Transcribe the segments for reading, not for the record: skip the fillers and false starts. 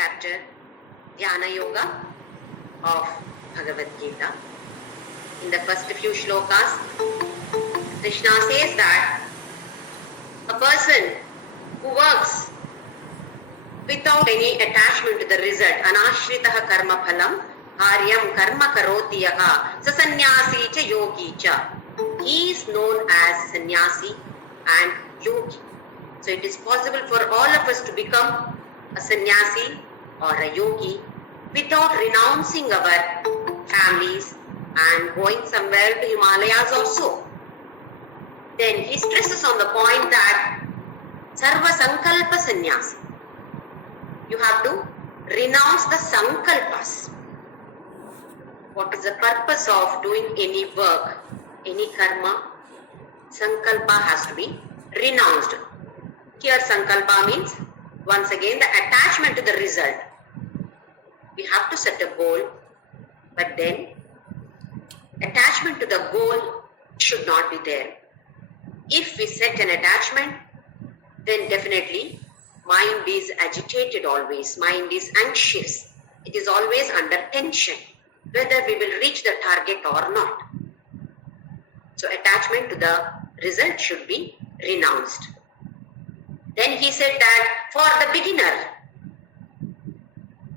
chapter, Dhyana Yoga of Bhagavadgita. In the first few shlokas, Krishna says that a person who works without any attachment to the result, anashritaha karma phalam, haryam karma karoti yaha, sasanyasi cha yogi cha. He is known as sannyasi and yogi. So it is possible for all of us to become a sannyasi or a yogi without renouncing our families and going somewhere to Himalayas also. Then he stresses on the point that sarva sankalpa sannyasi. You have to renounce the sankalpas. What is the purpose of doing any work, any karma? Sankalpa has to be renounced. Here sankalpa means, once again, the attachment to the result. We have to set a goal, but then attachment to the goal should not be there. If we set an attachment, then definitely mind is agitated always, mind is anxious. It is always under tension, whether we will reach the target or not. So attachment to the result should be renounced. Then he said that for the beginner,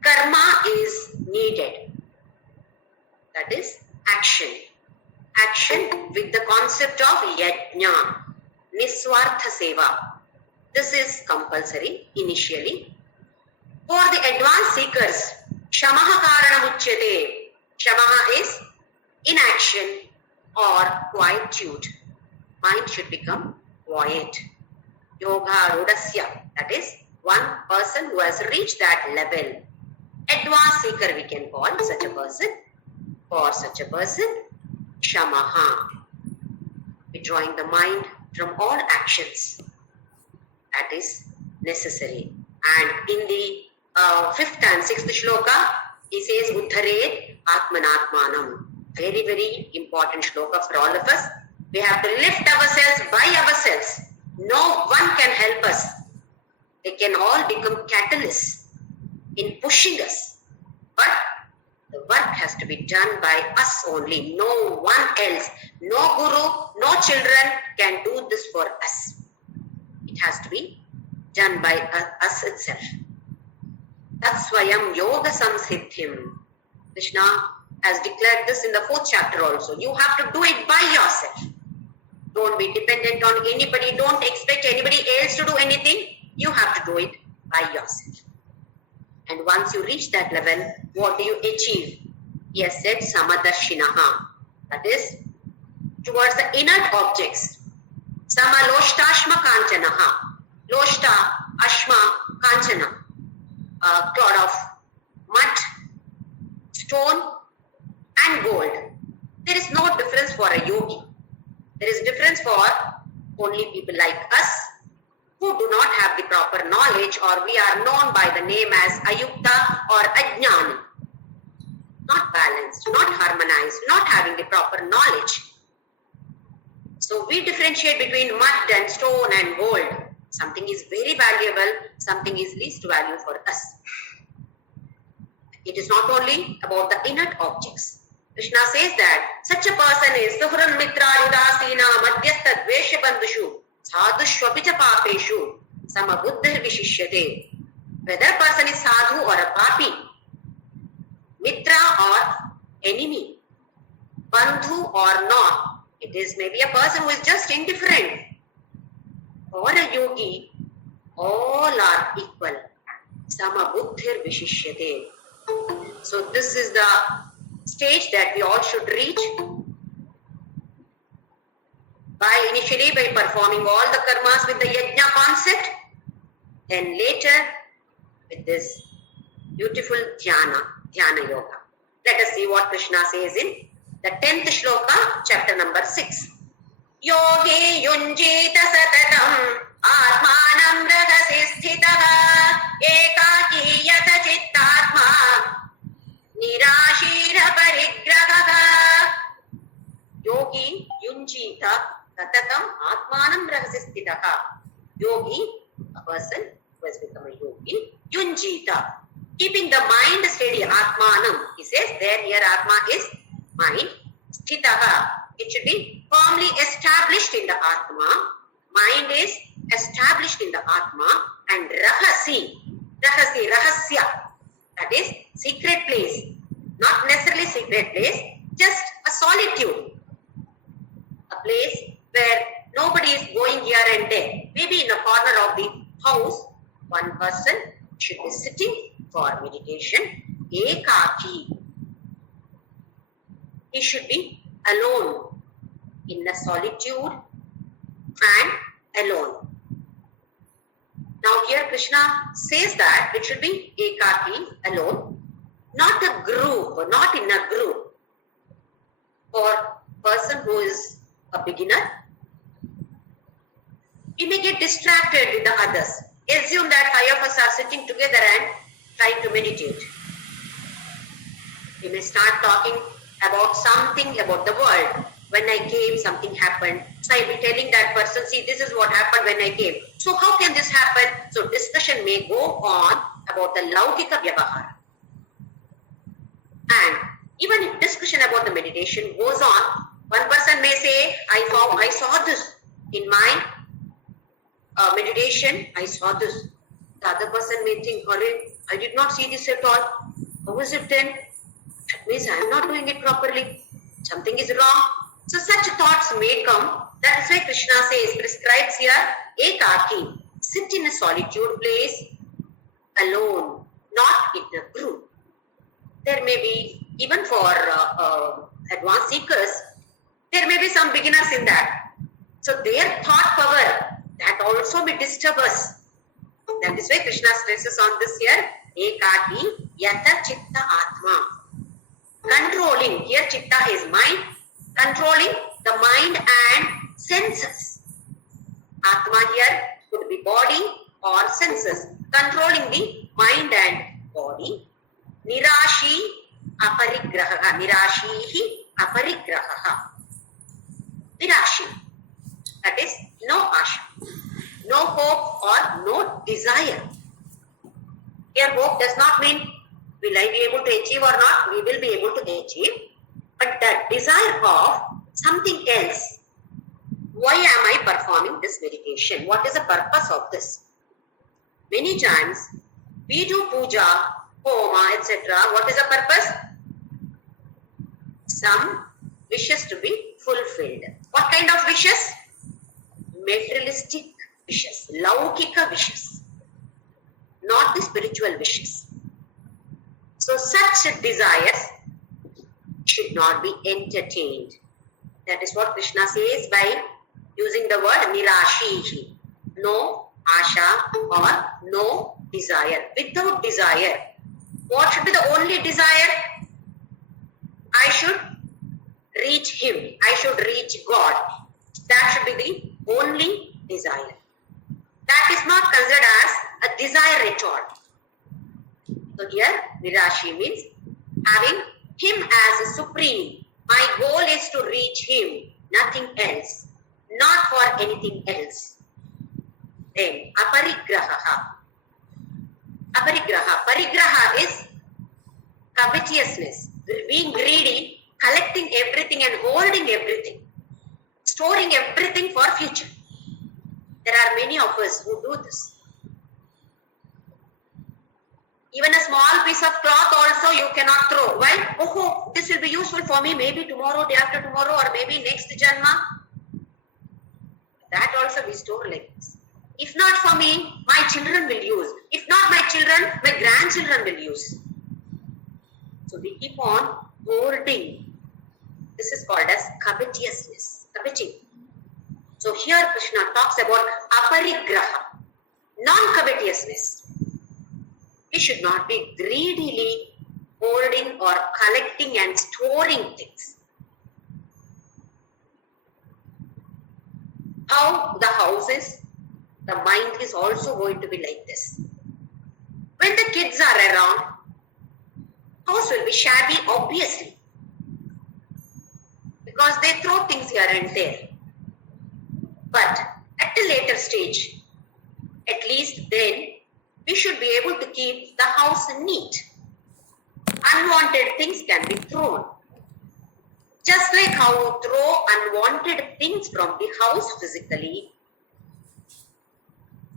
karma is needed. That is action. Action with the concept of yajna, niswartha seva. This is compulsory initially. For the advanced seekers, shamaha karanamuchyate. Shamaha is inaction or quietude. Mind should become quiet. Yoga rudasya, that is one person who has reached that level. Advanced seeker we can call such a person. For such a person, shamaha, withdrawing the mind from all actions. That is necessary. And in the 5th and 6th shloka, he says, Uddharet Atmanatmanam. Very, very important shloka for all of us. We have to lift ourselves by ourselves. No one can help us. They can all become catalysts in pushing us. But the work has to be done by us only. No one else. No guru, no children can do this for us. It has to be done by us itself. Tatsvayam yoga samsiddhim. Krishna has declared this in the 4th chapter also. You have to do it by yourself. Don't be dependent on anybody. Don't expect anybody else to do anything. You have to do it by yourself. And once you reach that level, what do you achieve? He has said samadarshinaha. That is towards the inert objects. Samaloštashma kanchanaha. Loshta, ashma, kanchana. A cloud of mud, stone and gold. There is no difference for a yogi. There is difference for only people like us who do not have the proper knowledge, or we are known by the name as ayukta or ajnani. Not balanced, not harmonized, not having the proper knowledge. So we differentiate between mud and stone and gold. Something is very valuable, something is least value for us. It is not only about the inert objects. Krishna says that such a person is Suhran Mitra Udasina Madhyastha Dvesha Bandhushu Sadhushvapicha Papeshu Samabuddhir Vishishyate. Whether a person is sadhu or a papi, mitra or enemy, bandhu or not, it is maybe a person who is just indifferent. Or a yogi, all are equal. Samabuddhir Vishishyate. So this is the stage that we all should reach initially by performing all the karmas with the yajna concept, then later with this beautiful dhyana yoga. Let us see what Krishna says in the 10th shloka, chapter number 6. Yogi yunjita satatam atmanam ragasi sthitaha ekaki yata chittatma nirashira parigragaha. Yogi yunjita satatam atmanam ragasi sthitaha. Yogi, a person who has become a yogi, yunjita. Keeping the mind steady, Atmanam. He says there here Atma is mind. Sthitaha. It should be firmly established in the Atma. Mind is established in the Atma. And Rahasi, Rahasya. That is secret place. Not necessarily secret place, just a solitude. A place where nobody is going here and there. Maybe in a corner of the house, one person should be sitting for meditation. Ekaki. He should be alone, in a solitude and alone. Now here Krishna says that it should be ekaki, alone, not a group, not in a group. For person who is a beginner, he may get distracted with the others. Assume that 5 of us are sitting together and trying to meditate. We may start talking about something about the world. When I came, something happened. So I'll be telling that person, see, this is what happened when I came. So how can this happen? So discussion may go on about the Laukika Vyavahara. And even if discussion about the meditation goes on, one person may say, I saw this in my meditation, I saw this. The other person may think, I did not see this at all. How is it then? That means I am not doing it properly. Something is wrong. So such thoughts may come. That is why Krishna says, prescribes here, ekaki, sit in a solitude place, alone, not in a group. There may be, even for advanced seekers, there may be some beginners in that. So their thought power, that also may disturb us. That is why Krishna stresses on this here, ekaki, yata chitta atma. Controlling, here chitta is mind, controlling the mind and senses. Atma here could be body or senses. Controlling the mind and body. Nirashi aparigraha. Nirashihi aparigraha. Nirashi. That is no asha. No hope or no desire. Here hope does not mean will I be able to achieve or not? We will be able to achieve. But the desire of something else. Why am I performing this meditation? What is the purpose of this? Many times we do puja, homa, etc. What is the purpose? Some wishes to be fulfilled. What kind of wishes? Materialistic wishes, laukika wishes, not the spiritual wishes. So such desires should not be entertained. That is what Krishna says by using the word nirashihi. No asha or no desire. Without desire. What should be the only desire? I should reach Him. I should reach God. That should be the only desire. That is not considered as a desire at all. So here, Nirashi means having Him as a supreme. My goal is to reach Him, nothing else, not for anything else. Then, aparigraha. Aparigraha. Parigraha is covetousness, being greedy, collecting everything and holding everything, storing everything for future. There are many of us who do this. Even a small piece of cloth also you cannot throw. Why? Oh, this will be useful for me maybe tomorrow, day after tomorrow, or maybe next janma. That also we store like this. If not for me, my children will use. If not my children, my grandchildren will use. So we keep on hoarding. This is called as covetousness, coveting. So here Krishna talks about aparigraha, non-covetousness. We should not be greedily holding or collecting and storing things. How the house is, the mind is also going to be like this. When the kids are around, house will be shabby, obviously, because they throw things here and there. But at a later stage, at least then, We should be able to keep the house neat. Unwanted things can be thrown. Just like how you throw unwanted things from the house physically,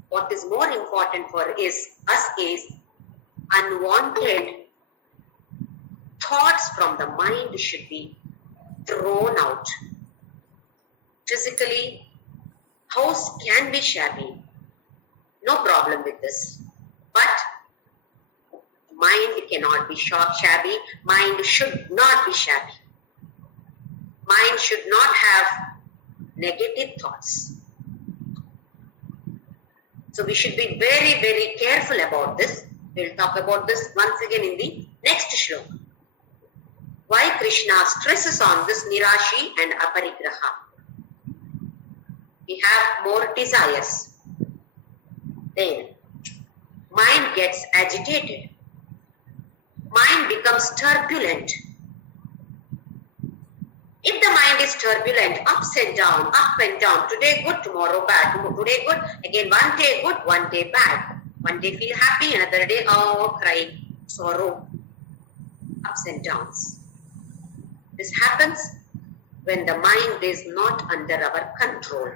what is more important for us is unwanted thoughts from the mind should be thrown out. Physically, house can be shabby. No problem with this. But mind cannot be shabby. Mind should not be shabby. Mind should not have negative thoughts. So we should be very, very careful about this. We'll talk about this once again in the next shloka. Why Krishna stresses on this nirashi and aparigraha. We have more desires. Then mind gets agitated. Mind becomes turbulent. If the mind is turbulent, ups and down, today good, tomorrow bad, today good, again one day good, one day bad. One day feel happy, another day, oh, cry, sorrow, ups and downs. This happens when the mind is not under our control.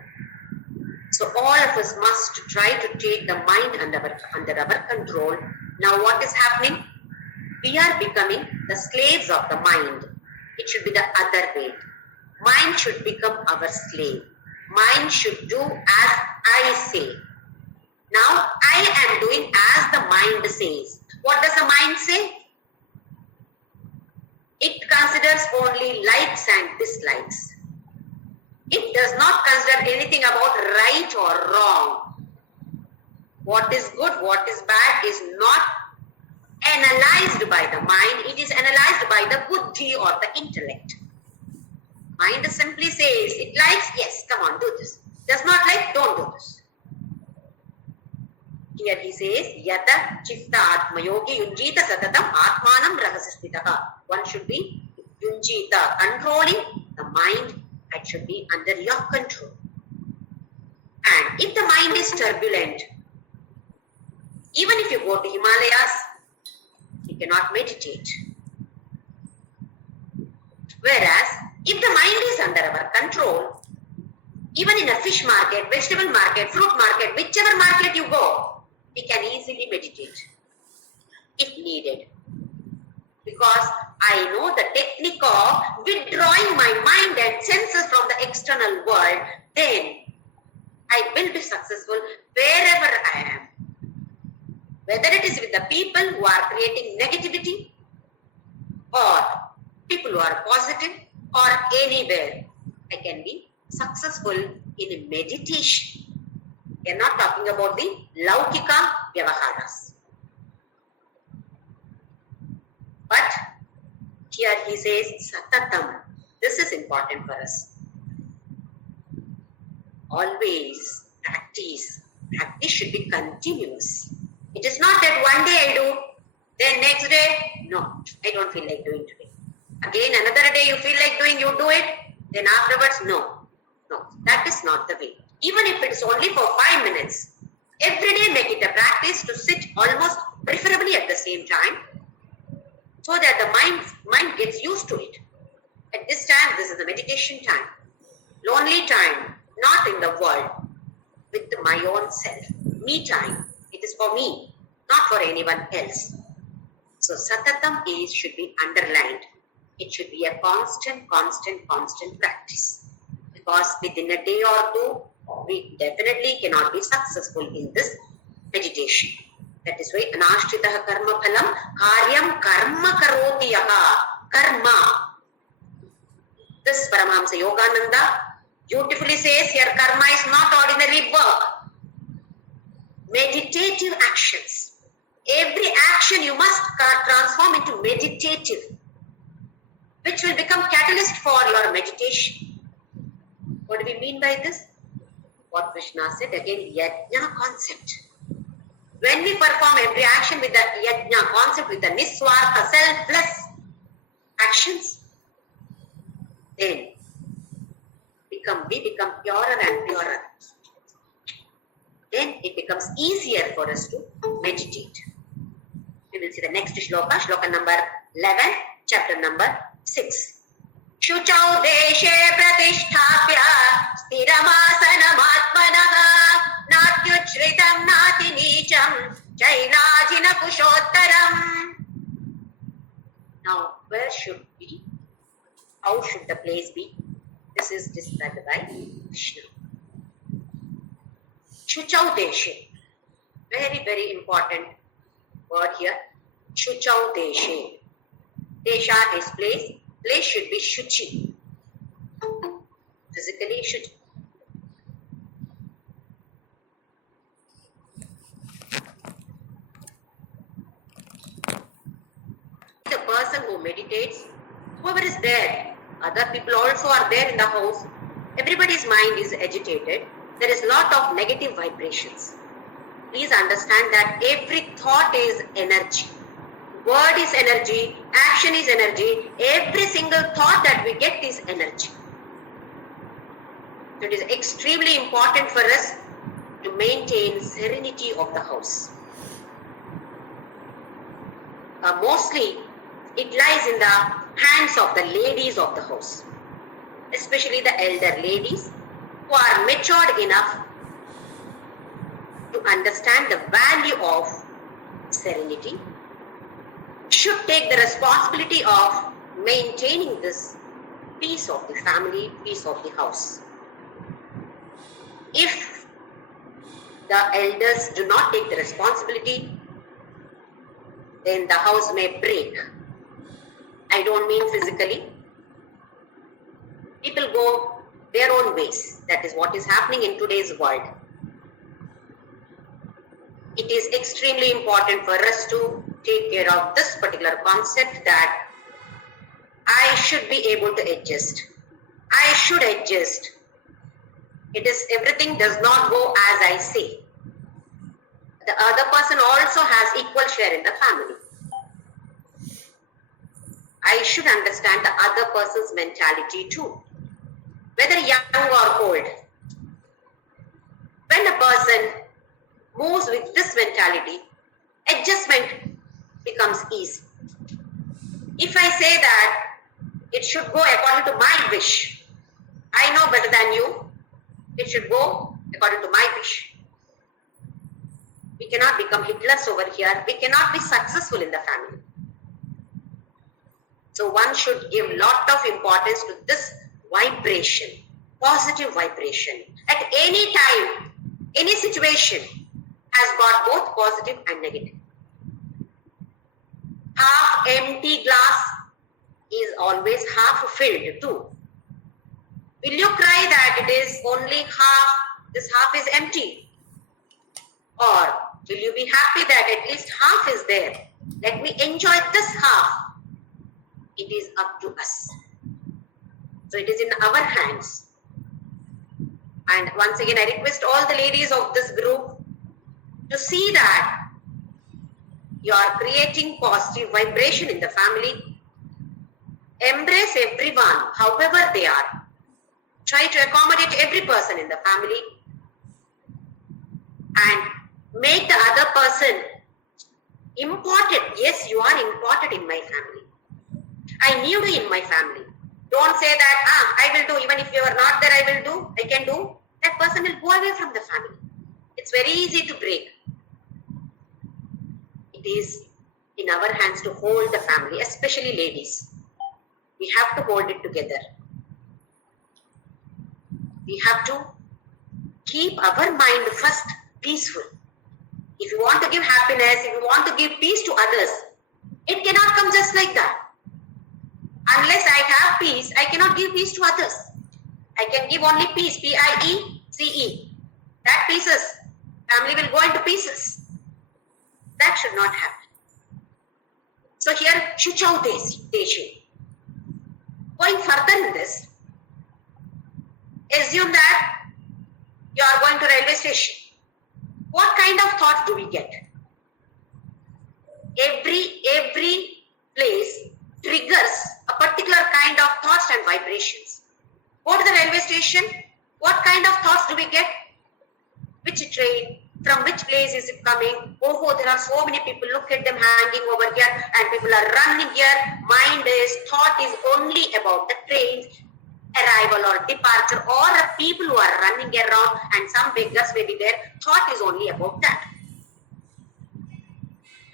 So all of us must try to take the mind under our control. Now what is happening? We are becoming the slaves of the mind. It should be the other way. Mind should become our slave. Mind should do as I say. Now I am doing as the mind says. What does the mind say? It considers only likes and dislikes. It does not consider anything about right or wrong. What is good, what is bad is not analyzed by the mind. It is analyzed by the buddhi or the intellect. Mind simply says, it likes, yes, come on, do this. Does not like, don't do this. Here he says, Yata chitta atma yogi yunjita satatam atmanam rahasistitaha. One should be yunjita, controlling the mind. It should be under your control. And if the mind is turbulent, even if you go to Himalayas, you cannot meditate. Whereas, if the mind is under our control, even in a fish market, vegetable market, fruit market, whichever market you go, we can easily meditate if needed. Because I know the technique of withdrawing my mind and senses from the external world, then I will be successful wherever I am. Whether it is with the people who are creating negativity or people who are positive or anywhere, I can be successful in meditation. We are not talking about the laukika vyavaharas. But here he says satatam. This is important for us. Always practice. Practice should be continuous. It is not that one day I do, then next day, no, I don't feel like doing today. Again, another day you feel like doing, you do it, then afterwards, no, that is not the way. Even if it is only for 5 minutes, every day make it a practice to sit almost preferably at the same time, so that the mind gets used to it. At this time, this is the meditation time, lonely time, not in the world, with my own self, me time. It is for me, not for anyone else. So satatam should be underlined. It should be a constant practice. Because within a day or two, we definitely cannot be successful in this meditation. That is why anashritaha karma phalam karyam karma karoti yaha. Karma. This Paramahamsa Yogananda beautifully says here, karma is not ordinary work. Meditative actions. Every action you must transform into meditative, which will become catalyst for your meditation. What do we mean by this? What Krishna said again, yajna concept. When we perform every action with the yajna concept, with the niswartha, selfless actions, then we become purer and purer. then it becomes easier for us to meditate. We will see the next shloka, shloka number 11, chapter number 6. Shuchau deshe pratisthapya sthiramasanamaatmanah natyuchritam nati nicham jainajina kushottaram. Now, where should we, how should the place be? This is described by Krishna. Shuchau deshe. Very, very important word here. Shuchau deshe. Desha is place. Place should be shuchi. Physically shuchi. The person who meditates, whoever is there, other people also are there in the house. Everybody's mind is agitated. There is a lot of negative vibrations. Please understand that every thought is energy. Word is energy, action is energy, every single thought that we get is energy. So it is extremely important for us to maintain serenity of the house. Mostly, it lies in the hands of the ladies of the house, especially the elder ladies who are matured enough to understand the value of serenity, should take the responsibility of maintaining this peace of the family, peace of the house. If the elders do not take the responsibility, then the house may break. I don't mean physically. People go their own ways. That is what is happening in today's world. It is extremely important for us to take care of this particular concept that I should be able to adjust. I should adjust. It is everything does not go as I say. The other person also has equal share in the family. I should understand the other person's mentality too, whether young or old. When a person moves with this mentality, adjustment becomes easy. If I say that it should go according to my wish, I know better than you, it should go according to my wish. We cannot become Hitlers over here. We cannot be successful in the family. So one should give lot of importance to this vibration, positive vibration. At any time, any situation has got both positive and negative. Half empty glass is always half filled too. Will you cry that it is only half, this half is empty? Or will you be happy that at least half is there? Let me enjoy this half. It is up to us. So it is in our hands. And once again, I request all the ladies of this group to see that you are creating positive vibration in the family. Embrace everyone, however they are. Try to accommodate every person in the family and make the other person important. Yes, you are important in my family. I need you in my family. Don't say that, I will do, even if you are not there, I will do, I can do. That person will go away from the family. It's very easy to break. It is in our hands to hold the family, especially ladies. We have to hold it together. We have to keep our mind first peaceful. If you want to give happiness, if you want to give peace to others, it cannot come just like that. Unless I have peace, I cannot give peace to others. I can give only peace, P-I-E-C-E. That pieces, family will go into pieces. That should not happen. So here, Shuchau Deshe. Going further in this, assume that you are going to railway station. What kind of thoughts do we get? Every place triggers a particular kind of thoughts and vibrations. Go to the railway station, what kind of thoughts do we get? Which train? coming. Oh, there are so many people. Look at them hanging over here, and people are running here. Thought is only about the trains, arrival or departure, or the people who are running around, and some beggars may be there. Thought is only about that.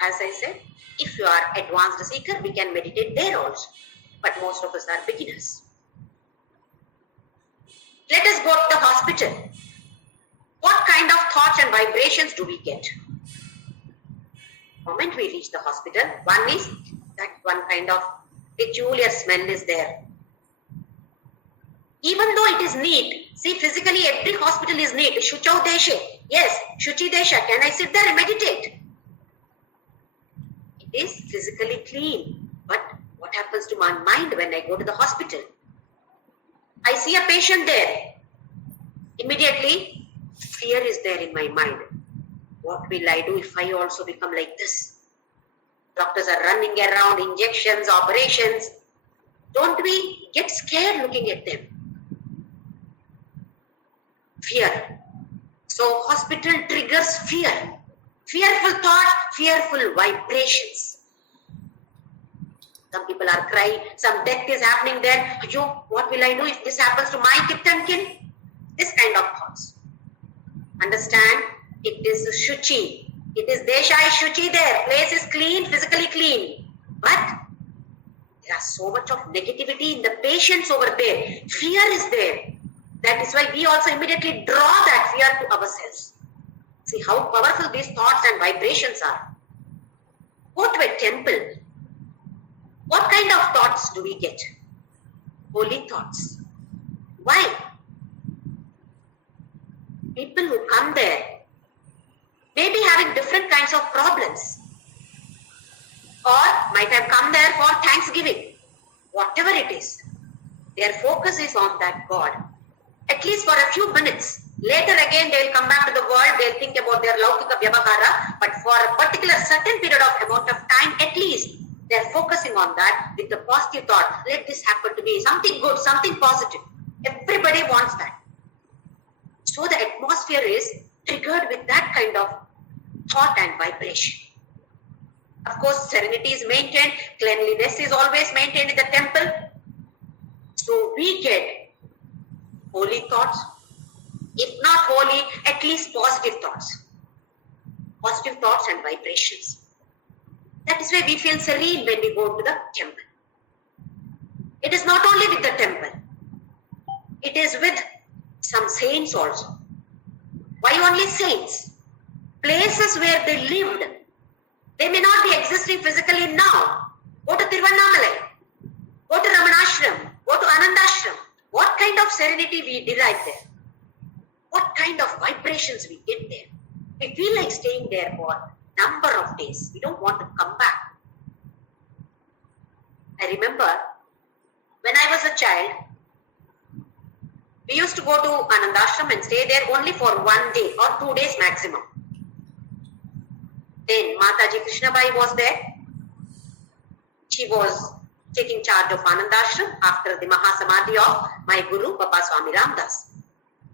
As I said, if you are advanced seeker, we can meditate there also. But most of us are beginners. Let us go to the hospital. What kind of thoughts and vibrations do we get? The moment we reach the hospital, one is that one kind of peculiar smell is there. Even though it is neat, see, physically every hospital is neat. Shuchau Deshe. Yes, Shuchi Desha. Can I sit there and meditate? It is physically clean. But what happens to my mind when I go to the hospital? I see a patient there. Immediately, fear is there in my mind. What will I do if I also become like this? Doctors are running around, injections, operations. Don't we get scared looking at them? Fear. So hospital triggers fear. Fearful thoughts, fearful vibrations. Some people are crying, some death is happening there. Yo, what will I do if this happens to my kith and kin? This kind of thoughts. Understand? It is Shuchi. It is Desha is Shuchi there. Place is clean, physically clean. But there is so much of negativity in the patients over there. Fear is there. That is why we also immediately draw that fear to ourselves. See how powerful these thoughts and vibrations are. Go to a temple. What kind of thoughts do we get? Holy thoughts. Why? People who come there may be having different kinds of problems, or might have come there for Thanksgiving. Whatever it is, their focus is on that God. At least for a few minutes. Later again they will come back to the world, they will think about their Laukika Vyavahara, but for a particular certain period of amount of time, at least they are focusing on that with the positive thought. Let this happen to me, something good, something positive. Everybody wants that. So the atmosphere is triggered with that kind of thought and vibration. Of course, serenity is maintained, cleanliness is always maintained in the temple. So we get holy thoughts. If not holy, at least positive thoughts. Positive thoughts and vibrations. That is why we feel serene when we go to the temple. It is not only with the temple. It is with some saints also. Why only saints? Places where they lived. They may not be existing physically now. Go to Tiruvannamalai. Go to Ramanashram. Go to Anandashram. What kind of serenity we derive there? What kind of vibrations we get there? We feel like staying there for a number of days. We don't want to come back. I remember when I was a child, we used to go to Anandashram and stay there only for 1 day or 2 days maximum. Then Mataji Krishnabai was there. She was taking charge of Anandashram after the Mahasamadhi of my Guru, Papa Swami Ramdas.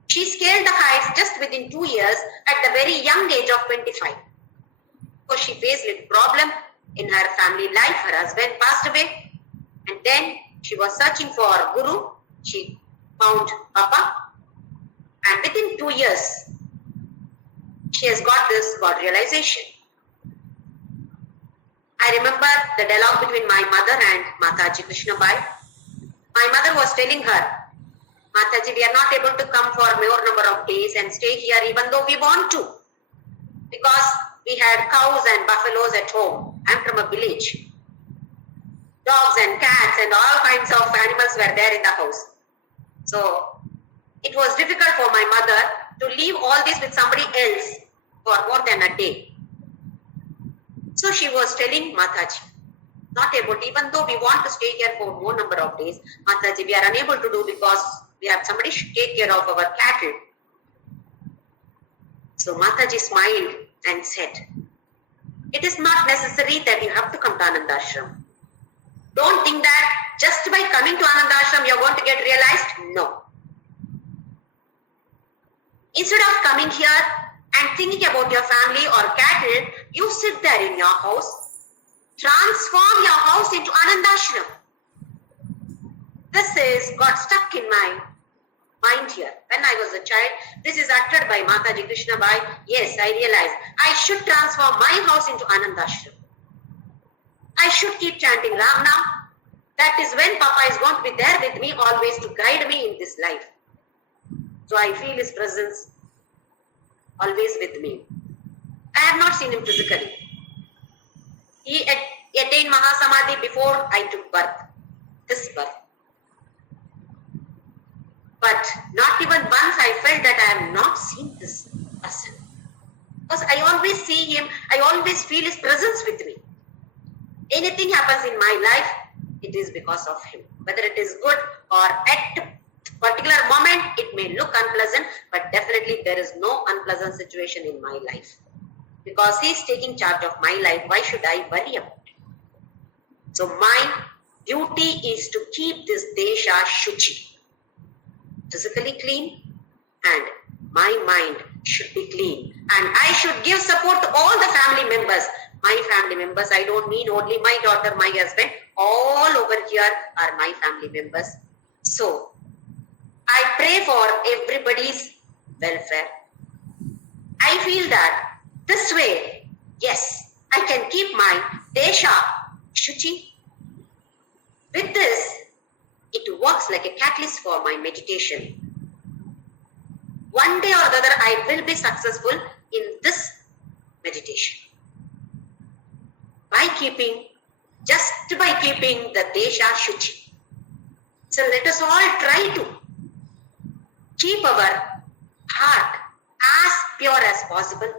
She scaled the heights just within 2 years at the very young age of 25. So she faced a problem in her family life. Her husband passed away. And then she was searching for Guru. She found Papa. And within 2 years, she has got this God realization. I remember the dialogue between my mother and Mataji Krishnabai. My mother was telling her, Mataji, we are not able to come for more number of days and stay here even though we want to. Because we had cows and buffaloes at home. I'm from a village. Dogs and cats and all kinds of animals were there in the house. So it was difficult for my mother to leave all this with somebody else for more than a day. So she was telling Mataji, not able to, even though we want to stay here for more number of days, Mataji, we are unable to do because we have somebody should take care of our cattle. So Mataji smiled and said, it is not necessary that you have to come to Anandashram. Don't think that just by coming to Anandashram you are going to get realized. No. Instead of coming here, and thinking about your family or cattle, you sit there in your house, transform your house into Anandashram. This is got stuck in my mind here. When I was a child, this is uttered by Mataji Krishna Bai. Yes, I realized I should transform my house into Anandashram. I should keep chanting Ram Nam. That is when Papa is going to be there with me always to guide me in this life. So I feel his presence always with me. I have not seen him physically. He attained Mahasamadhi before I took birth, this birth. But not even once I felt that I have not seen this person. Because I always see him, I always feel his presence with me. Anything happens in my life, it is because of him. Whether it is good or at particular moment, it may look unpleasant, but definitely there is no unpleasant situation in my life. Because he is taking charge of my life, why should I worry about it? So my duty is to keep this desha shuchi, physically clean, and my mind should be clean. And I should give support to all the family members. My family members, I don't mean only my daughter, my husband, all over here are my family members. So, I pray for everybody's welfare. I feel that this way, yes, I can keep my desha shuchi. With this, it works like a catalyst for my meditation. One day or the other, I will be successful in this meditation. Just by keeping the desha shuchi. So let us all try to keep our heart as pure as possible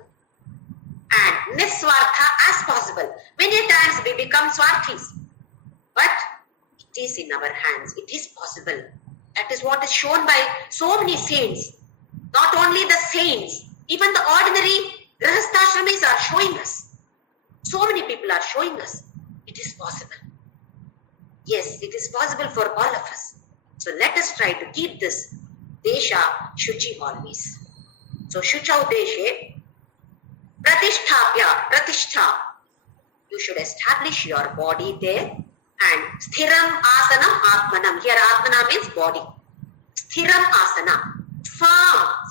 and niswartha as possible. Many times we become swarthis, but it is in our hands. It is possible. That is what is shown by so many saints. Not only the saints, even the ordinary grahasthashramis are showing us. So many people are showing us. It is possible. Yes, it is possible for all of us. So let us try to keep this desha shuchi always. So shuchau deshe pratishtha. You should establish your body there. And sthiram asanam atmanam. Here atmana means body. Sthiram asana.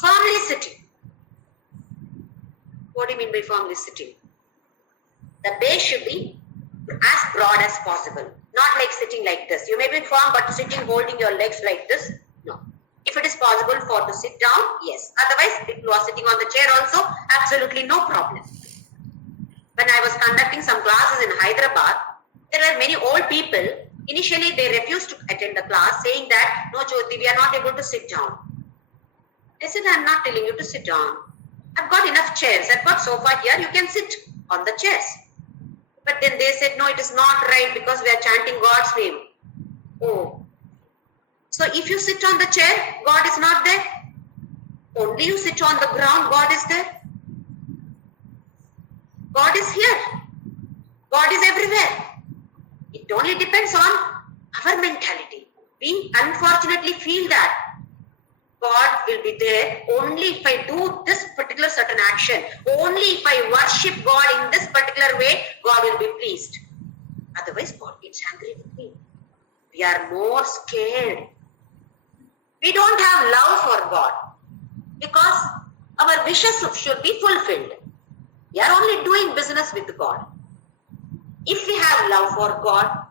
Firmly sitting. What do you mean by firmly sitting? The base should be as broad as possible. Not like sitting like this. You may be firm, but sitting holding your legs like this, no. If it is possible for to sit down, yes. Otherwise, people who are sitting on the chair also, absolutely no problem. When I was conducting some classes in Hyderabad, there were many old people. Initially, they refused to attend the class, saying that, no, Jyoti, we are not able to sit down. I said, I am not telling you to sit down. I've got enough chairs. I've got sofa here. You can sit on the chairs. But then they said, no, it is not right because we are chanting God's name. Oh. So if you sit on the chair, God is not there. Only you sit on the ground, God is there. God is here. God is everywhere. It only depends on our mentality. We unfortunately feel that God will be there only if I do this particular certain action. Only if I worship God in this particular way, God will be pleased. Otherwise, God gets angry with me. We are more scared. We don't have love for God because our wishes should be fulfilled. We are only doing business with God. If we have love for God,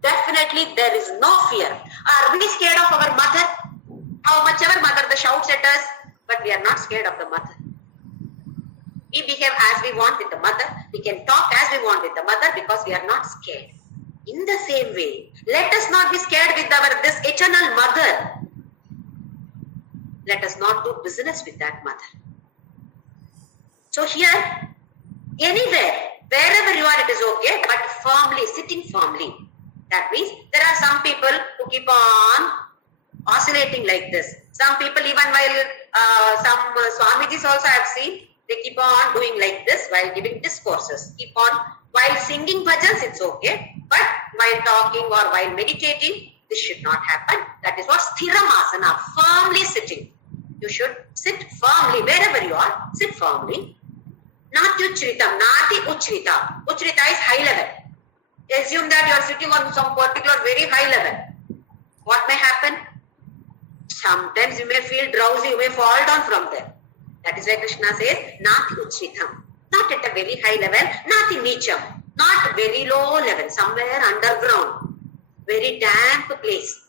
definitely there is no fear. Are we scared of our mother? How much our mother shouts at us, but we are not scared of the mother. We behave as we want with the mother. We can talk as we want with the mother because we are not scared. In the same way, let us not be scared with this eternal mother. Let us not do business with that mother. So here, anywhere, wherever you are, it is okay, but firmly, sitting firmly. That means there are some people who keep on oscillating like this. Some people, even while some Swamijis also I have seen, they keep on doing like this while giving discourses. Keep on, while singing bhajans, it's okay. But while talking or while meditating, this should not happen. That is what sthiramasana, firmly sitting. You should sit firmly. Wherever you are, sit firmly. Natyuchritam, nati uchrita. Uchrita is high level. Assume that you are sitting on some particular very high level. What may happen? Sometimes you may feel drowsy, you may fall down from there. That is why Krishna says, nati uchritam. Not at a very high level, nati nicham. Not very low level, somewhere underground. Very damp place.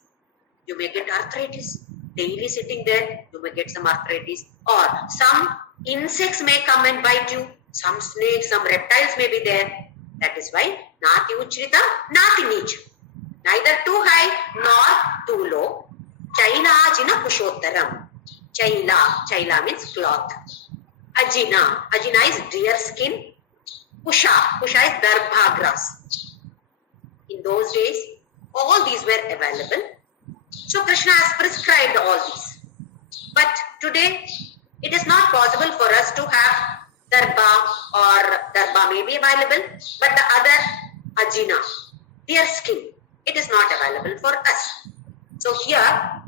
You may get arthritis. Daily sitting there, you may get some arthritis. Or some insects may come and bite you. Some snakes, some reptiles may be there. That is why nati uchrita, nati nicha. Neither too high nor too low. Chaila ajina pushottaram. Chaila means cloth. Ajina is deer skin. Pusha is darbha grass. In those days, all these were available. So Krishna has prescribed all these. But today, it is not possible for us to have darbha may be available, but the other ajina, deer skin, it is not available for us. So here,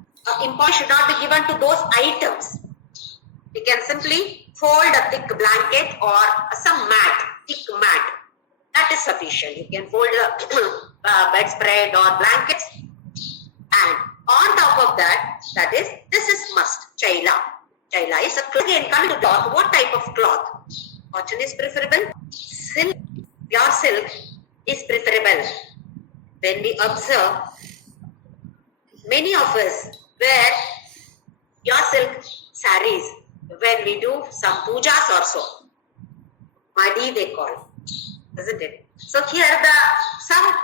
importance should not be given to those items. We can simply fold a thick blanket or some mat, thick mat. That is sufficient. You can fold a bedspread or blankets, and on top of that, this is must, chaila. Chaila is a cloth. Again, coming to cloth, what type of cloth? Cotton is preferable. Silk, pure silk is preferable. When we observe, many of us wear pure silk saris when we do some pujas or so. Madi they call, isn't it? So here some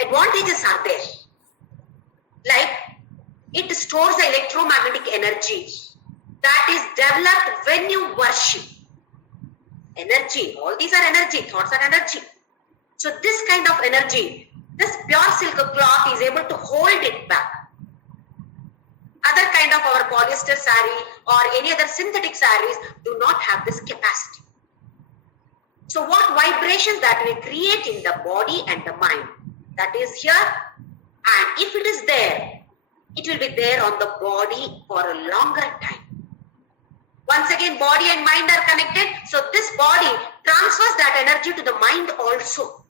advantages are there. Like it stores the electromagnetic energy that is developed when you worship. Energy, all these are energy, thoughts are energy. So this kind of energy, this pure silk cloth is able to hold it back. Other kind of our polyester sari or any other synthetic saris do not have this capacity. So what vibrations that we create in the body and the mind, that is here, and if it is there, it will be there on the body for a longer time. Once again, body and mind are connected, so this body transfers that energy to the mind also.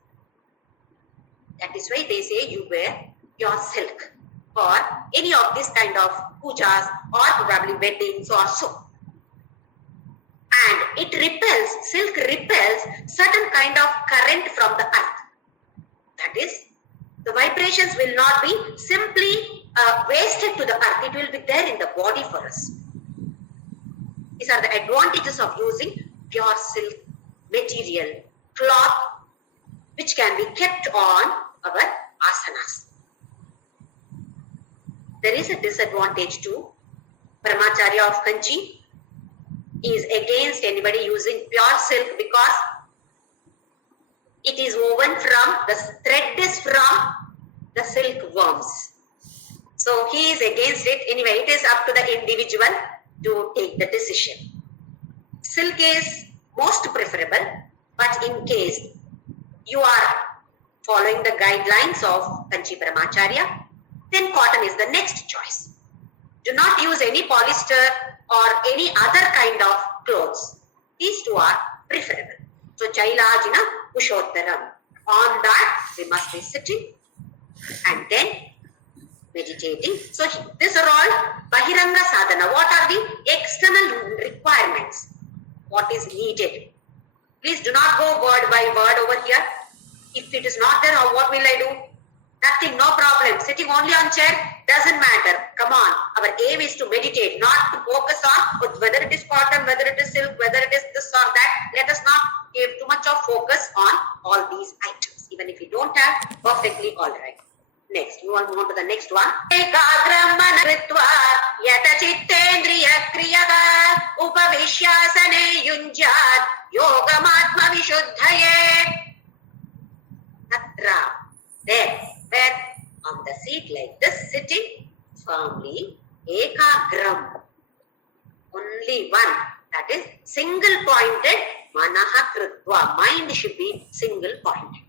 That is why they say you wear pure silk for any of this kind of pujas or probably weddings or so. And it repels, silk repels certain kind of current from the earth. That is, the vibrations will not be simply wasted to the earth. It will be there in the body for us. These are the advantages of using pure silk material, cloth, which can be kept on our asanas. There is a disadvantage too. Brahmacharya of Kanchi is against anybody using pure silk because it is woven from, the thread is from the silkworms. So he is against it. Anyway, it is up to the individual to take the decision. Silk is most preferable, but in case you are following the guidelines of Kanchi Brahmacharya, then cotton is the next choice. Do not use any polyester or any other kind of clothes. These two are preferable. So Chailajina Pushottaram. On that we must be sitting and then meditating. So these are all Bahiranga Sadhana. What are the external requirements? What is needed? Please do not go word by word over here. If it is not there, what will I do? Nothing, no problem. Sitting only on chair doesn't matter. Come on. Our aim is to meditate, not to focus on whether it is cotton, whether it is silk, whether it is this or that. Let us not give too much of focus on all these items. Even if you don't have, perfectly all right. Next, you want to move on to the next one. Ekagram manakritva yata chittendriya kriyada upavishyasane yunjat yogamatma vishuddhaye. Tatra. There, where on the seat like this, sitting firmly, ekagram, only one, that is single pointed, manaha kritva, mind should be single pointed.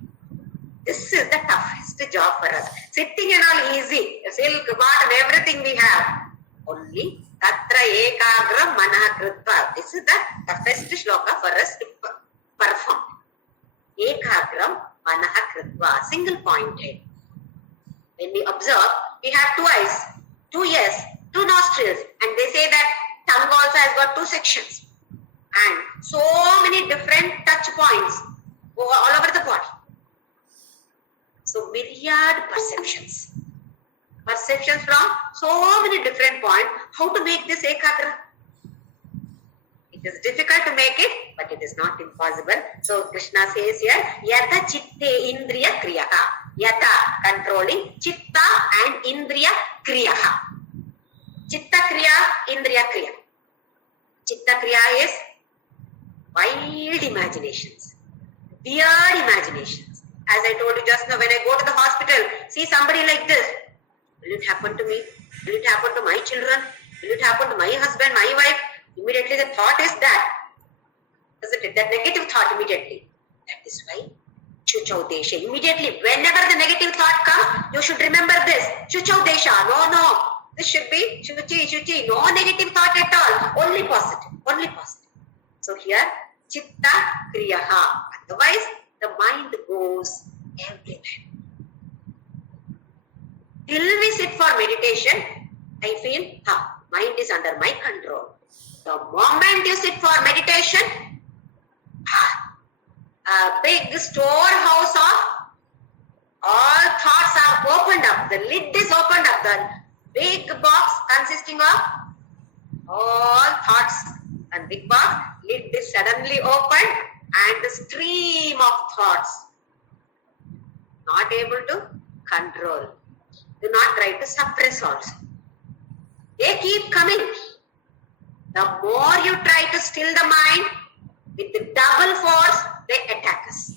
This is the toughest job for us. Sitting and all easy, silk, cotton, everything we have. Only Tatra ekagram manah krutva. This is the toughest shloka for us to perform. Ekagram manah krutva. Single pointed. When we observe, we have two eyes, two ears, two nostrils, and they say that tongue also has got two sections and so many different touch points all over the body. So myriad perceptions from so many different points. How to make this ekagra? It is difficult to make it, but it is not impossible. So Krishna says here, yata chitte indriya kriyaha. Yata, controlling, chitta and indriya kriyaha. Chitta kriya, indriya kriya. Chitta kriya is wild imaginations, weird imaginations. As I told you just now, when I go to the hospital, see somebody like this. Will it happen to me? Will it happen to my children? Will it happen to my husband, my wife? Immediately the thought is that. Isn't it? That negative thought immediately. That is why Shuchau Desha. Immediately, whenever the negative thought comes, you should remember this. Shuchau Desha. No. This should be Shuchi. No negative thought at all. Only positive. So here, Chitta Kriyaha. Otherwise, the mind goes everywhere. Till we sit for meditation, I feel, mind is under my control. The moment you sit for meditation, a big storehouse of all thoughts are opened up. The lid is opened up. The big box consisting of all thoughts and big box, lid is suddenly opened and the stream of thoughts not able to control. Do not try to suppress also. They keep coming. The more you try to still the mind, with the double force, they attack us.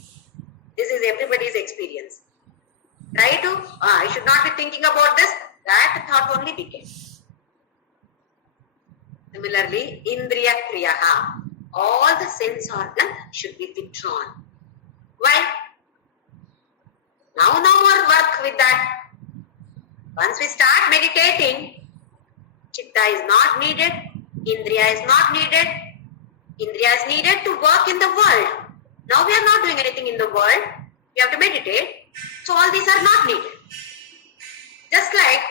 This is everybody's experience. Try to, I should not be thinking about this. That thought only begins. Similarly, Indriya Kriyaha. All the sense organs should be withdrawn. Why? Now no more work with that. Once we start meditating, Chitta is not needed, Indriya is not needed. Indriya is needed to work in the world. Now we are not doing anything in the world. We have to meditate. So all these are not needed. Just like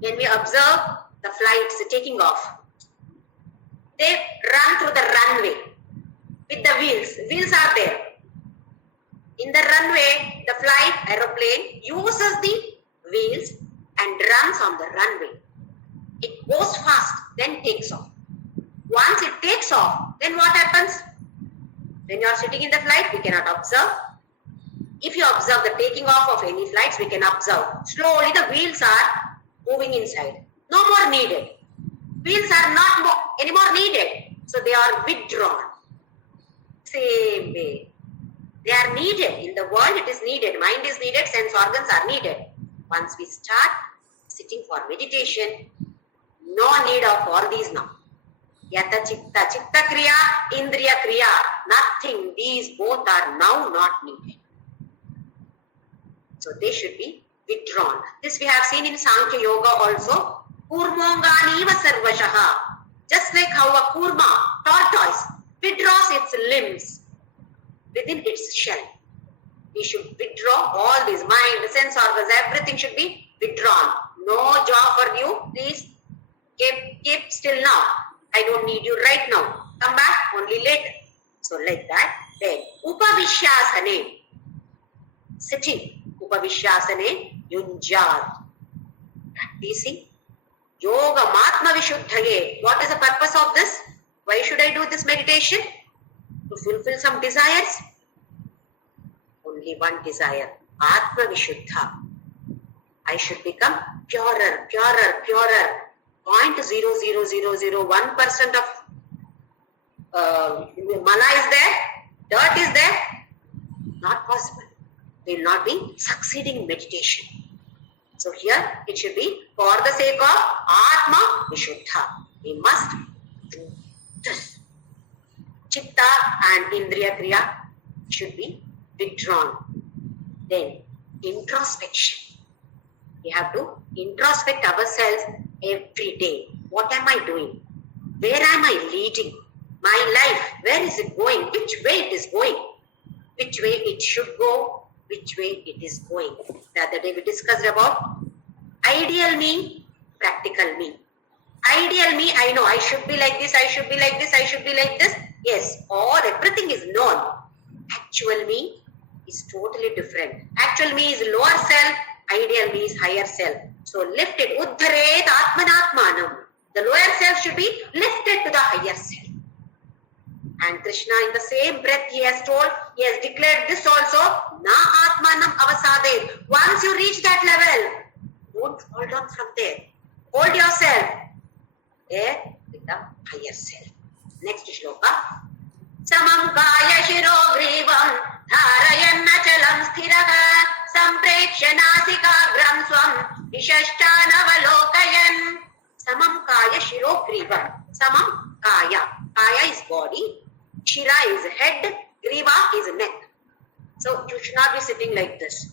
when we observe the flights taking off, they run through the runway with the wheels. Wheels are there. In the runway, the flight aeroplane uses the wheels and runs on the runway. It goes fast, then takes off. Once it takes off, then what happens? When you are sitting in the flight, we cannot observe. If you observe the taking off of any flights, we can observe. Slowly the wheels are moving inside. No more needed. Wheels are not anymore needed. So they are withdrawn. Same way. They are needed. In the world it is needed. Mind is needed. Sense organs are needed. Once we start sitting for meditation, no need of all these now. Yata chitta, chitta kriya, indriya kriya. Nothing. These both are now not needed. So they should be withdrawn. This we have seen in Sankhya Yoga also. Kurmonganiva sarvashaha. Just like how a kurma, tortoise, withdraws its limbs within its shell. We should withdraw all these mind, sense organs, everything should be withdrawn. No job for you. Please keep still now. I don't need you right now. Come back only later. So like that. Then Upavishyasane. Sitting. Upavishyasane yunjad. Practicing. Yoga Matma Vishuddhaye. What is the purpose of this? Why should I do this meditation? To fulfill some desires? Only one desire. Atma Vishuddha. I should become purer. 0.00001% of mala is there, dirt is there. Not possible. We will not be succeeding in meditation. So here it should be for the sake of Atma Vishuddha. We must do this. Chitta and Indriya Kriya should be withdrawn. Then introspection. We have to introspect ourselves every day. What am I doing? Where am I leading? My life, where is it going? Which way it is going? Which way it should go? Which way it is going? The other day we discussed about ideal me, practical me. Ideal me, I know I should be like this, I should be like this, I should be like this. Yes, everything is known. Actual me is totally different. Actual me is lower self, ideal me is higher self. So lifted, uddharet atmanatmanam. The lower self should be lifted to the higher self. And Krishna, in the same breath, he has declared this also, na atmanam avasadet. Once you reach that level, don't fall down from there. Hold yourself there with the higher self. Next shloka. Samam kaya shiro grivam dharayanna chalam sthiraha sampreksha nasikagram swam vishashtanavalokayan. Samam kaya shiro grivam. Samam kaya. Kaya is body. Shira is head. Griva is neck. So you should not be sitting like this.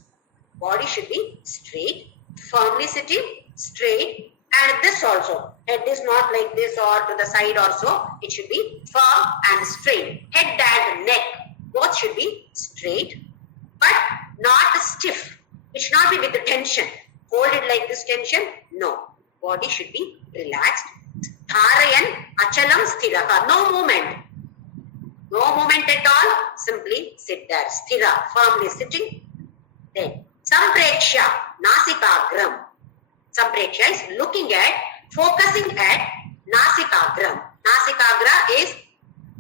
Body should be straight. Firmly sitting, straight, and this also. Head is not like this or to the side or so. It should be firm and straight. Head and neck, both should be straight, but not stiff. It should not be with the tension. Hold it like this tension. No. Body should be relaxed. Dharayan achalam sthiraha. No movement. No movement at all. Simply sit there. Sthira, firmly sitting. Then sampreksha nasikagram. Sampreksha is looking at, focusing at nasikagram. Nasikagra is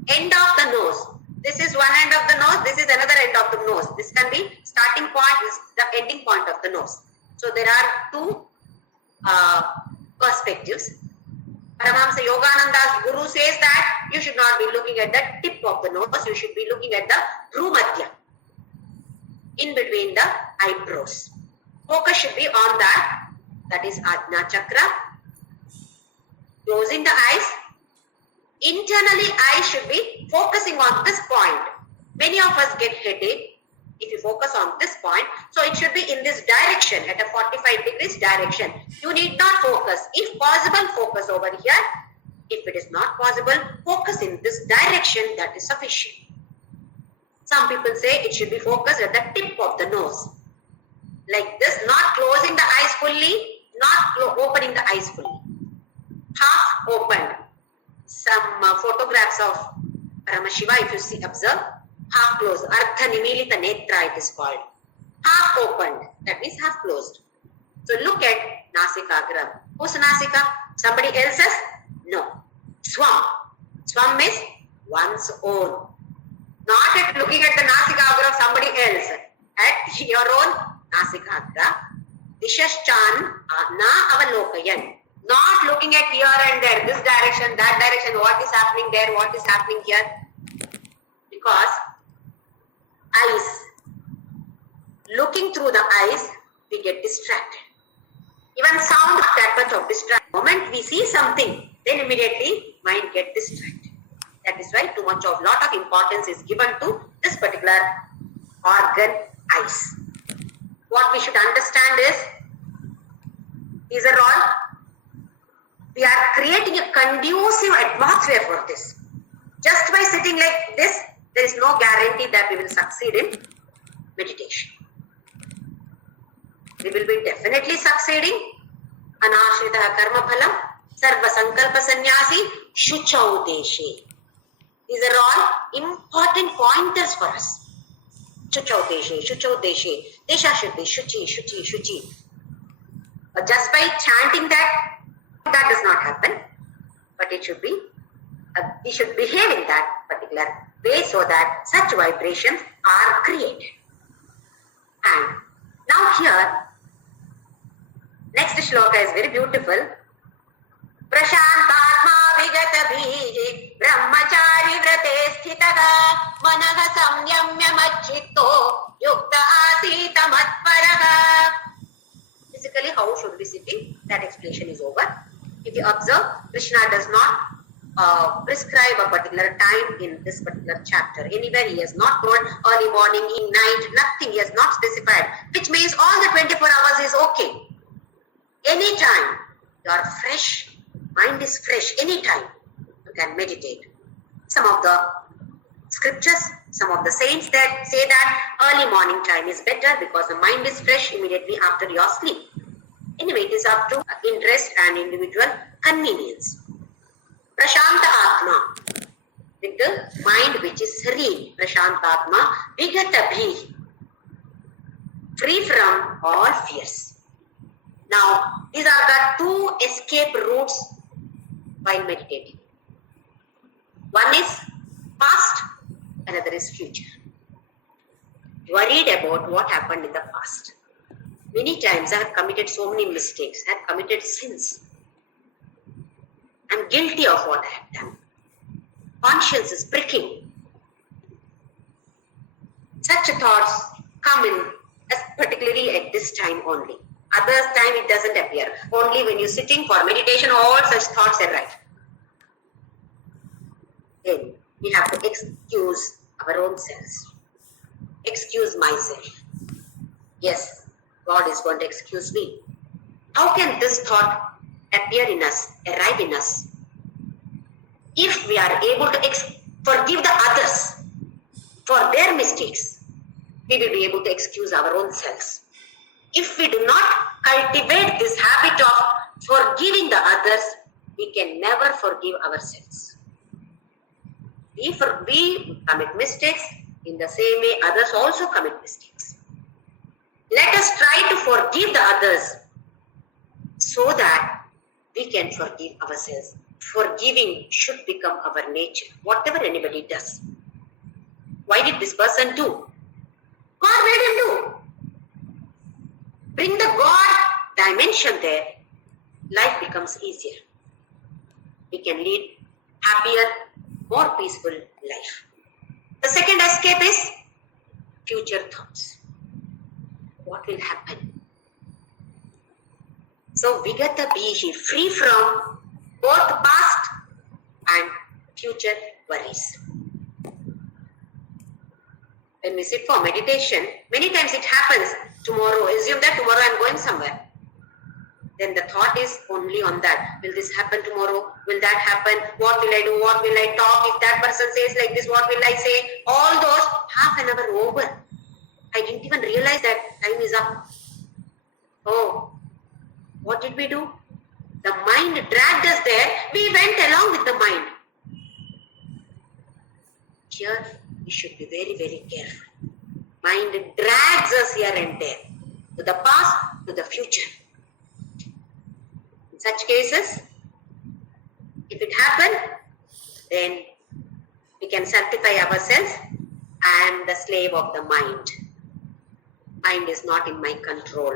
end of the nose. This is one end of the nose, this is another end of the nose. This can be starting point, is the ending point of the nose. So there are two perspectives. Paramahamsa Yogananda's guru says that you should not be looking at the tip of the nose, you should be looking at the Bhrumadhya, in between the eyebrows. Focus should be on that. That is Ajna Chakra. Closing the eyes. Internally, eyes should be focusing on this point. Many of us get headache if you focus on this point. So it should be in this direction, at a 45 degrees direction. You need not focus. If possible, focus over here. If it is not possible, focus in this direction. That is sufficient. Some people say it should be focused at the tip of the nose. Like this, not closing the eyes fully, not opening the eyes fully. Half opened. Some photographs of Paramashiva, if you see, observe, half closed. Ardha Nimilita Netra it is called. Half opened. That means half closed. So look at Nasikagram. Who's Nasika? Somebody else's? No. Swam. Swam is one's own. Not at looking at the Nasikagra of somebody else. At your own Nasikagra. Dishashchan na avalokayan. Not looking at here and there, this direction, that direction, what is happening there, what is happening here. Because eyes, looking through the eyes, we get distracted. Even sound, that much of distraction. The moment we see something, then immediately mind get distracted. That is why too much of lot of importance is given to this particular organ, eyes. What we should understand is, these are all, we are creating a conducive atmosphere for this. Just by sitting like this, there is no guarantee that we will succeed in meditation. We will be definitely succeeding. Anashrita karma phalam, sarva sankalpa sannyasi, shuchau deshe. These are all important pointers for us. Shuchau deshe, shuchau deshe. Desha should be shuchi, shuchi, shuchi. But just by chanting that does not happen. But it should be, we should behave in that particular way so that such vibrations are created. And now here, next shloka is very beautiful. Prashantatma vigata bhiji brahmachari vrate sthitaha manaha samyamya machitto yukta asita matparaha. Physically, how should we sitting? That explanation is over. If you observe, Krishna does not prescribe a particular time in this particular chapter. Anywhere he has not told early morning, in night, nothing. He has not specified. Which means all the 24 hours is okay. Anytime you are fresh, mind is fresh anytime, you can meditate. Some of the scriptures, some of the saints that say that early morning time is better because the mind is fresh immediately after your sleep. Anyway, it is up to interest and individual convenience. Prashanta Atma, with the mind which is serene. Prashanta Atma, Vigata Bhi, free from all fears. Now, these are the two escape routes while meditating. One is past, another is future. Worried about what happened in the past. Many times I have committed so many mistakes, I have committed sins. I am guilty of what I have done. Conscience is pricking. Such thoughts come in, particularly at this time only. Other time it doesn't appear. Only when you're sitting for meditation, all such thoughts arise. Then we have to excuse our own selves. Excuse myself. Yes, God is going to excuse me. How can this thought appear in us, arrive in us? If we are able to forgive the others for their mistakes, we will be able to excuse our own selves. If we do not cultivate this habit of forgiving the others, we can never forgive ourselves. We commit mistakes, in the same way others also commit mistakes. Let us try to forgive the others so that we can forgive ourselves. Forgiving should become our nature, whatever anybody does. Why did this person do? God made him do. Bring the God dimension there, life becomes easier. We can lead happier, more peaceful life. The second escape is future thoughts. What will happen? So Vigata Bihi, free from both past and future worries. When we sit for meditation, many times it happens, tomorrow, assume that tomorrow I am going somewhere. Then the thought is only on that. Will this happen tomorrow? Will that happen? What will I do? What will I talk? If that person says like this, what will I say? All those, half an hour over. I didn't even realize that time is up. Oh, what did we do? The mind dragged us there. We went along with the mind. Here, we should be very, very careful. Mind drags us here and there. To the past, to the future. In such cases, if it happened, then we can sanctify ourselves. I am the slave of the mind. Mind is not in my control.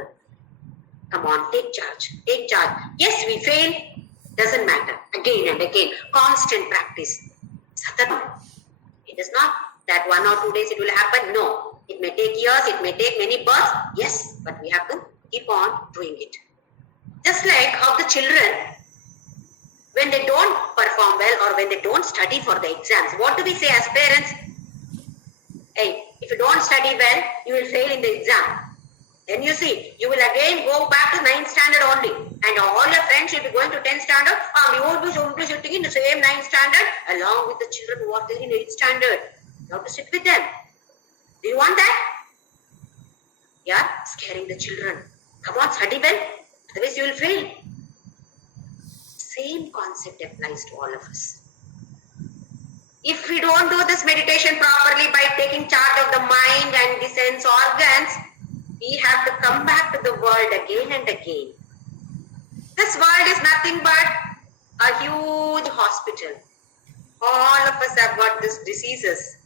Come on, take charge. Take charge. Yes, we fail. Doesn't matter. Again and again. Constant practice. Sadhana. It is not that 1 or 2 days it will happen. No. It may take years. It may take many births. Yes, but we have to keep on doing it. Just like how the children, when they don't perform well or when they don't study for the exams, what do we say as parents? Hey, if you don't study well, you will fail in the exam. Then you see, you will again go back to 9th standard only. And all your friends will be going to 10th standard. You will be sitting in the same 9th standard along with the children who are there in 8th standard. You have to sit with them. Do you want that? Yeah, scaring the children. Come on, study well. Otherwise you will fail. Same concept applies to all of us. If we don't do this meditation properly by taking charge of the mind and the sense organs, we have to come back to the world again and again. This world is nothing but a huge hospital. All of us have got these diseases.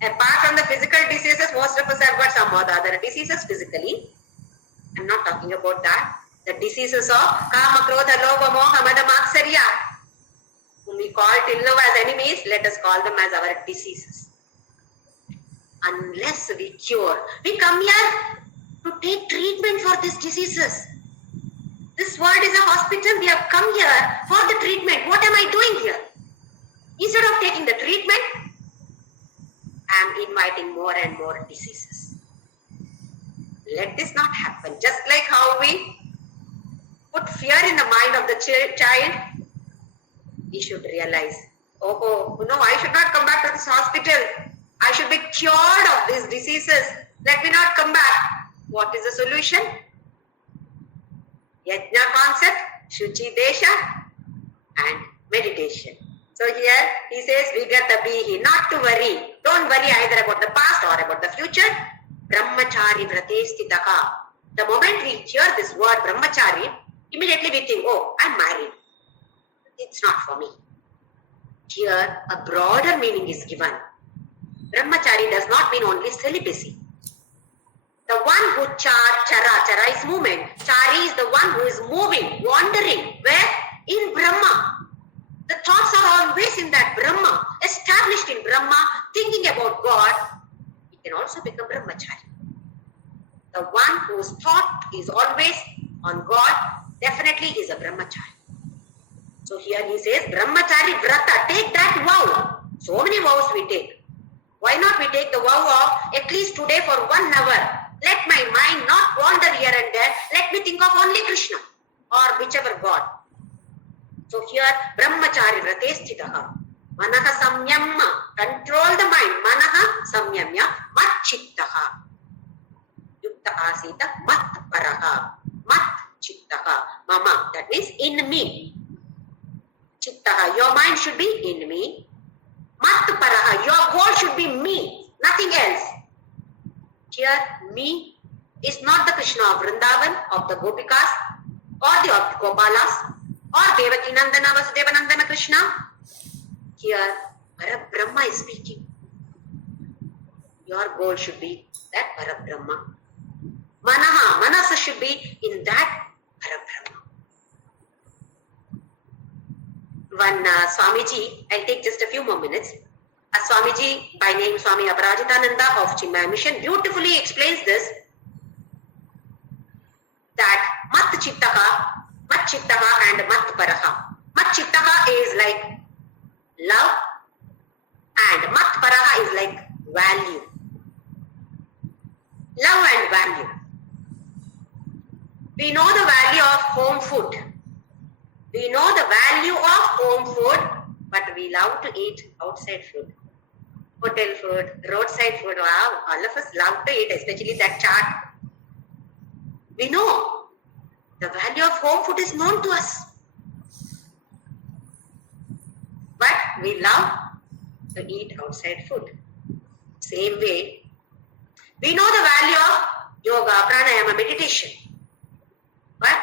Apart from the physical diseases, most of us have got some other diseases physically. I'm not talking about that. The diseases of Kama, Krodha, Lobha, Moha, Mada, Matsarya. Whom we call till now as enemies, let us call them as our diseases. Unless we cure, we come here to take treatment for these diseases. This world is a hospital. We have come here for the treatment. What am I doing here? Instead of taking the treatment, I am inviting more and more diseases. Let this not happen. Just like how we put fear in the mind of the child, he should realize, oh, no, I should not come back to this hospital. I should be cured of these diseases. Let me not come back. What is the solution? Yajna concept, Shuchi Desha, and meditation. So here he says, Vigata Bihi, not to worry. Don't worry either about the past or about the future. Brahmachari Vrate Stitaha. The moment we hear this word Brahmachari, immediately we think, oh, I'm married. It's not for me. Here a broader meaning is given. Brahmachari does not mean only celibacy. The one who chara is movement. Chari is the one who is moving, wandering. Where? In Brahma. The thoughts are always in that Brahma, established in Brahma, thinking about God. He can also become Brahmachari. The one whose thought is always on God definitely is a Brahmachari. So here he says, Brahmachari Vrata, take that vow. So many vows we take. Why not we take the vow of at least today for 1 hour? Let my mind not wander here and there. Let me think of only Krishna or whichever God. So here, Brahmachari Vrate Sthitaha. Manaha Samyamma. Control the mind. Manaha Samyamya. Mat Chittaha. Yukta Asita. Mat Paraha. Mat Chittaha. Mama. That means in me. Chittaha. Your mind should be in me. Mat Paraha. Your goal should be me. Nothing else. Here, me is not the Krishna of Vrindavan, of the Gopikas, or the of the Gopalas, or Devaki Nandana, Vasudeva Nandana Krishna. Here, Parabrahma is speaking. Your goal should be that Parabrahma. Manaha, Manasa should be in that Parabrahma. One Swamiji, I'll take just a few more minutes. A Swamiji by name Swami Aparajitananda of Chinmaya Mission beautifully explains this, that Mat Chittaha and Mat Paraha. Mat Chittaha is like love and Mat Paraha is like value. Love and value. We know the value of home food. We know the value of home food, but we love to eat outside food. Hotel food, roadside food, wow, all of us love to eat, especially that chaat. We know the value of home food is known to us. But we love to eat outside food. Same way, we know the value of yoga, pranayama, meditation. But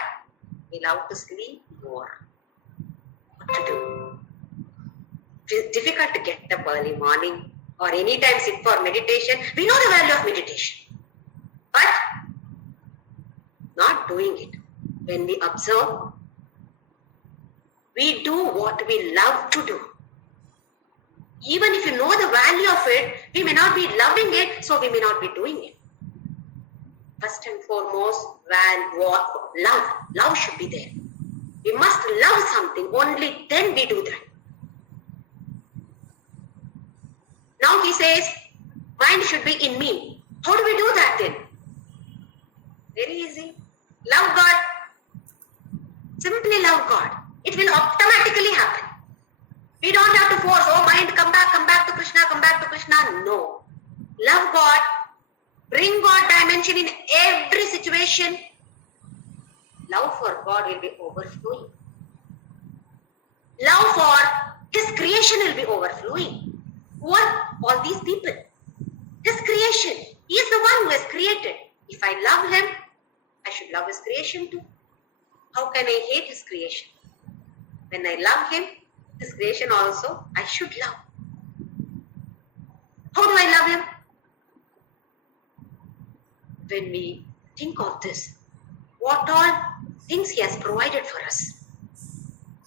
we love to sleep more. What to do? It's difficult to get up early morning or anytime sit for meditation. We know the value of meditation, but not doing it. When we observe, we do what we love to do. Even if you know the value of it, we may not be loving it, so we may not be doing it. First and foremost, love should be there. We must love something, only then we do that. Now he says, mind should be in me. How do we do that then? Very easy. Love God. Simply love God. It will automatically happen. We don't have to force, oh mind, come back to Krishna, come back to Krishna. No. Love God. Bring God dimension in every situation. Love for God will be overflowing. Love for His creation will be overflowing. Who are all these people? His creation. He is the one who has created. If I love Him, I should love His creation too. How can I hate His creation? When I love Him, His creation also, I should love. How do I love Him? When we think of this, what all things He has provided for us.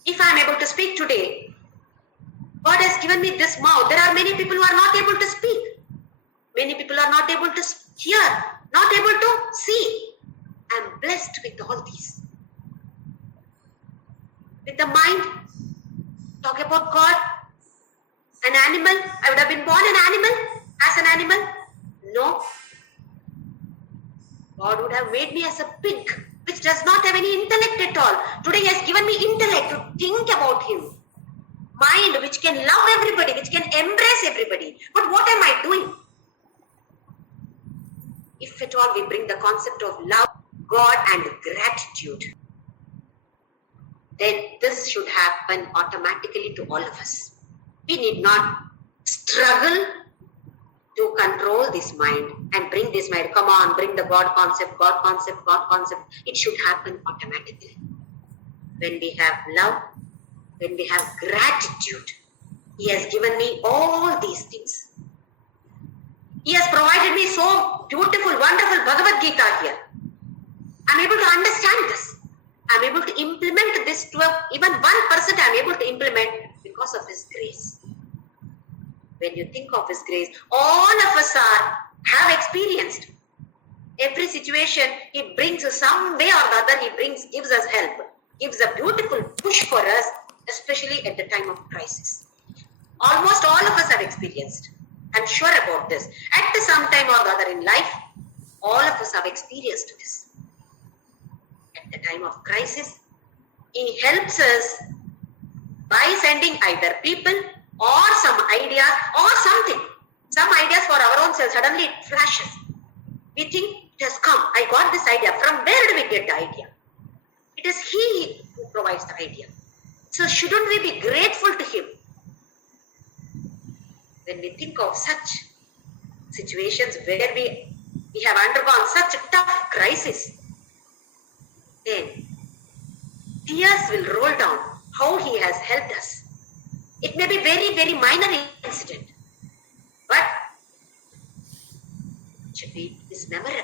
If I am able to speak today, God has given me this mouth. There are many people who are not able to speak. Many people are not able to hear, not able to see. I am blessed with all these. With the mind, talk about God, an animal. I would have been born an animal, as an animal. No. God would have made me as a pig, which does not have any intellect at all. Today He has given me intellect to think about Him. mind which can love everybody, which can embrace everybody. But what am I doing? If at all we bring the concept of love, God and gratitude, then this should happen automatically to all of us. We need not struggle to control this mind and bring this mind. Come on, bring the God concept, God concept, God concept. It should happen automatically. When we have love, when we have gratitude, He has given me all these things. He has provided me so beautiful, wonderful Bhagavadgita here. I'm able to understand this. I'm able to implement this to even 1% I'm able to implement because of His grace. When you think of His grace, all of us have experienced. Every situation He brings some way or the other, He gives us help, gives a beautiful push for us, especially at the time of crisis. Almost all of us have experienced. I'm sure about this. At some time or the other in life, all of us have experienced this. At the time of crisis, He helps us by sending either people or some ideas or something. Some ideas for our own self, suddenly it flashes. We think it has come. I got this idea. From where did we get the idea? It is He who provides the idea. So shouldn't we be grateful to Him? When we think of such situations where we have undergone such a tough crisis, then tears will roll down how He has helped us. It may be very, very minor incident, but it should be memorable.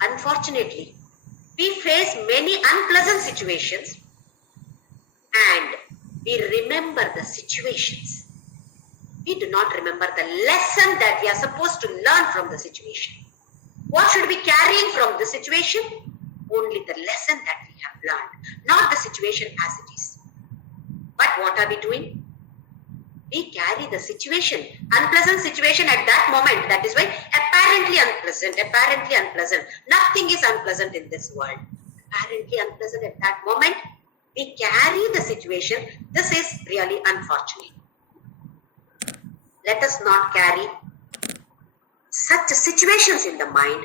Unfortunately, we face many unpleasant situations and we remember the situations. We do not remember the lesson that we are supposed to learn from the situation. What should we be carrying from the situation? Only the lesson that we have learned, not the situation as it is. But what are we doing? We carry the situation, unpleasant situation at that moment. That is why apparently unpleasant. Nothing is unpleasant in this world. Apparently unpleasant at that moment. We carry the situation. This is really unfortunate. Let us not carry such situations in the mind.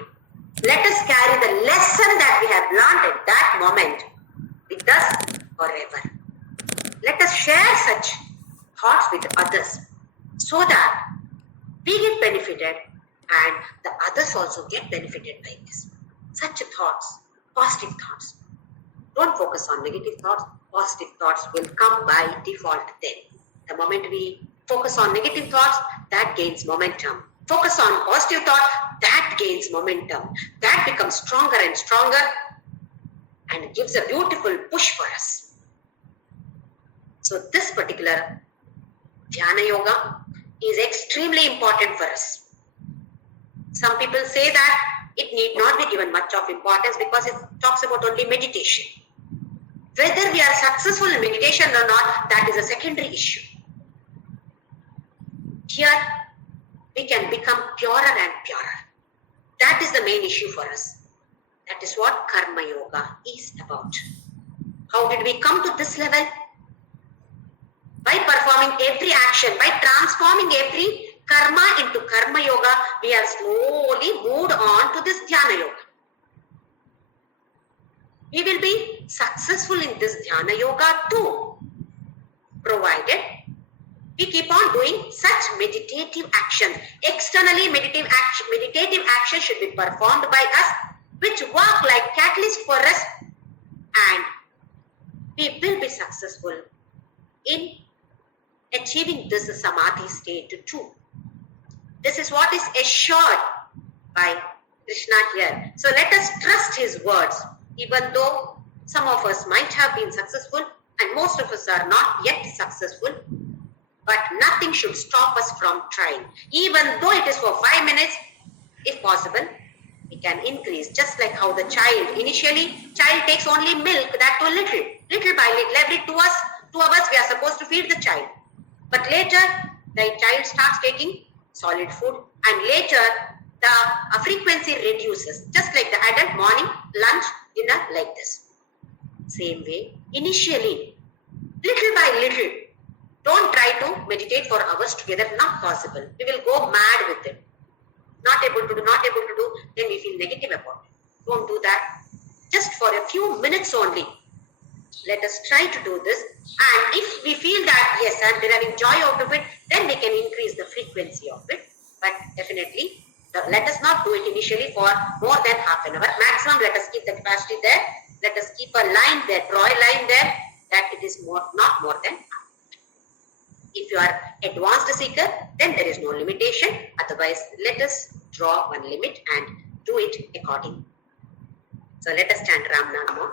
Let us carry the lesson that we have learned at that moment with us forever. Let us share such thoughts with others so that we get benefited and the others also get benefited by this. Such thoughts, positive thoughts. Don't focus on negative thoughts. Positive thoughts will come by default then. The moment we focus on negative thoughts, that gains momentum. Focus on positive thoughts, that gains momentum. That becomes stronger and stronger and gives a beautiful push for us. So this particular Dhyana Yoga is extremely important for us. Some people say that it need not be given much of importance because it talks about only meditation. Whether we are successful in meditation or not, that is a secondary issue. Here, we can become purer and purer. That is the main issue for us. That is what Karma Yoga is about. How did we come to this level? By performing every action, by transforming every karma into Karma Yoga, we have slowly moved on to this Dhyana Yoga. We will be successful in this Dhyana Yoga too, provided we keep on doing such meditative action. Externally, meditative action should be performed by us, which work like catalyst for us, and we will be successful in achieving this Samadhi state too. This is what is assured by Krishna here. So let us trust His words, even though some of us might have been successful and most of us are not yet successful. But nothing should stop us from trying. Even though it is for 5 minutes, if possible, we can increase. Just like how the child, initially, child takes only milk, that too little by little. Every 2 hours, we are supposed to feed the child. But later, the child starts taking solid food, and later, the frequency reduces. Just like the adult, morning, lunch, dinner, like this. Same way, initially, little by little, Don't try to meditate for hours together, not possible. We will go mad with it. Not able to do, then we feel negative about it. Don't do that. Just for a few minutes only. Let us try to do this. And if we feel that, yes, I'm deriving joy out of it, then we can increase the frequency of it. But definitely, let us not do it initially for more than half an hour. Maximum, let us keep the capacity there. Let us keep a line there, draw a line there, that it is not more than half. If you are advanced seeker, then there is no limitation. Otherwise, let us draw one limit and do it accordingly. So let us chant Ram Namo.